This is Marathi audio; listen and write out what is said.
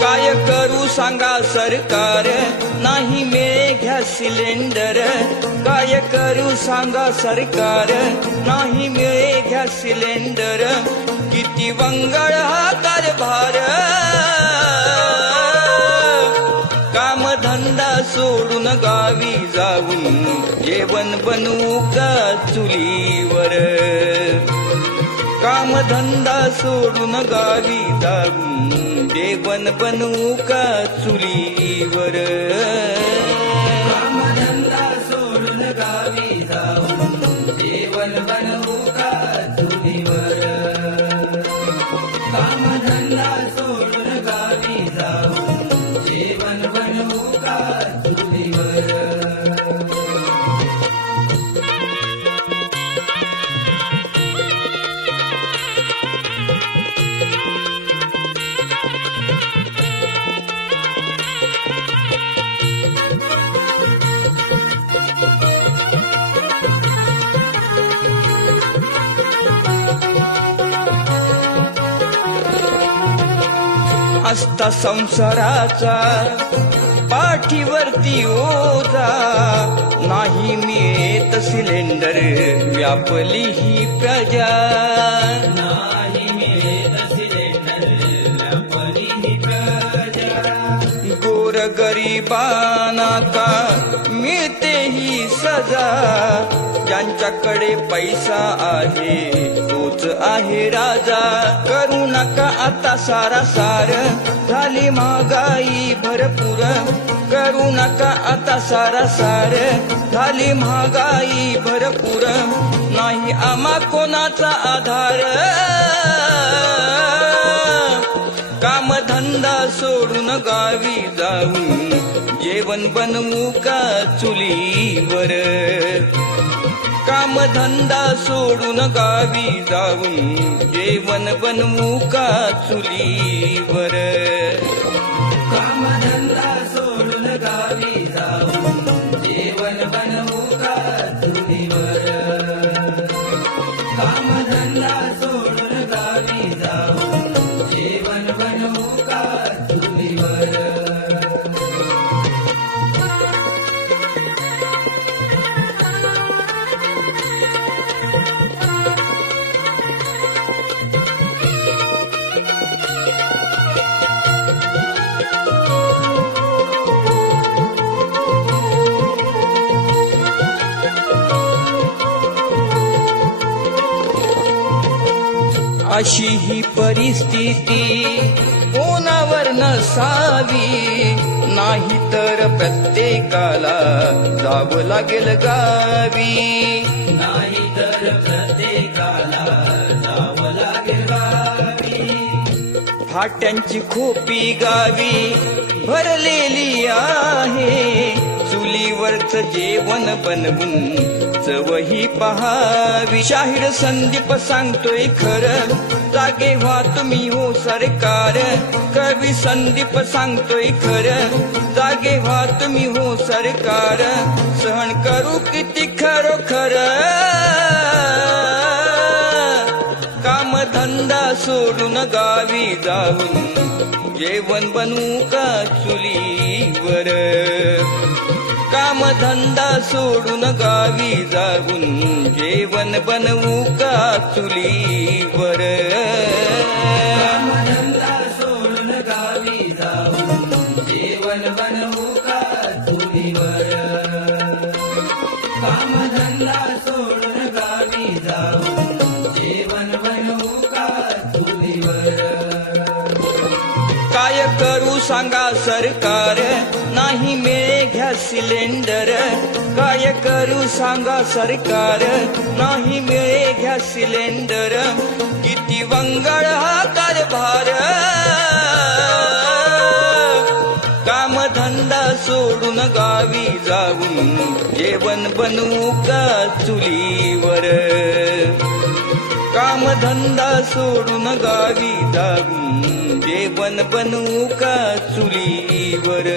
काय करू सांगा सरकार, नाही मिळे गॅस सिलेंडर. काय करू सांगा सरकार, नाही मिळे गॅस सिलेंडर. किती वंगळ हा कारभार, कामधंदा सोडून गावी जाऊन जेवण बनवू का चुलीवर. कामधंदा सोडून गावी जाऊन जेवण बनवू का चुलीवर. कामधंदा सोडून गावी जाऊन जेवण बनवू का चुलीवर. कामधंदा सोडून गावी जाऊन जेवण बनवू का चुलीवर. असता संसाराचा पाठीवरती ओझा, नाही मिळत सिलेंडर व्यापली ही प्रजा. नाही मिळत सिलेंडर व्यापली ही प्रजा. गोरगरिबांना का मिळते ही सजा, ज्यांच्याकडे पैसा आहे तोच आहे राजा. करू नका आता सारासार, झाली महागाई भरपूर. करू नका आता सारासार, झाली महागाई भरपूर. नाही आम्हा कोणाचा आधार, कामधंदा सोडून गावी जाऊन जेवण बनवू का चुलीवर. कामधंदा सोडून गावी जाऊन जेवण बनवू का चुलीवर. कामधंदा सोडून गावी जाऊन जेवण बनवू का चुलीवर. कामधंदा सोडून गावी जाऊन जेवण बनवू का चुलीवर. अशी ही परिस्थिती कोणावर नसावी, नाही तर प्रत्येकाला जावं लागेल गावी. नाही तर प्रत्येकाला जावं लागेल गावी. फाट्यांची खोपी गावी भरलेली आहे, चुलीवरचं जेवण बनवून चवही पहावी. शाहीर संदीप सांगतोय खरं, जागे व्हा तुम्ही हो सरकार. कवी संदीप सांगतोय खरं, जागे व्हा तुम्ही हो सरकार. सहन करू किती खरोखर, कामधंदा सोडून गावी जाऊन जेवण बनवू का चुलीवर. कामधंदा सोडून गावी जाऊन जेवण बनवू का चुलीवर. कामधंदा सोडून गावी जाऊन जेवण बनवू का चुलीवर. कामधंदा सोडून गावी जाऊन जेवण बनवू का चुलीवर. काय करू सांगा सरकार, नाही मिळे गॅस सिलेंडर. काय करू सांगा सरकार, नाही मिळे गॅस सिलेंडर. किती वंगळ हा कारभार, कामधंदा सोडून गावी जाऊन जेवण बनवू का चुलीवर कामधंदा सोडून गावी जाऊन जेवण बनवू का चुलीवर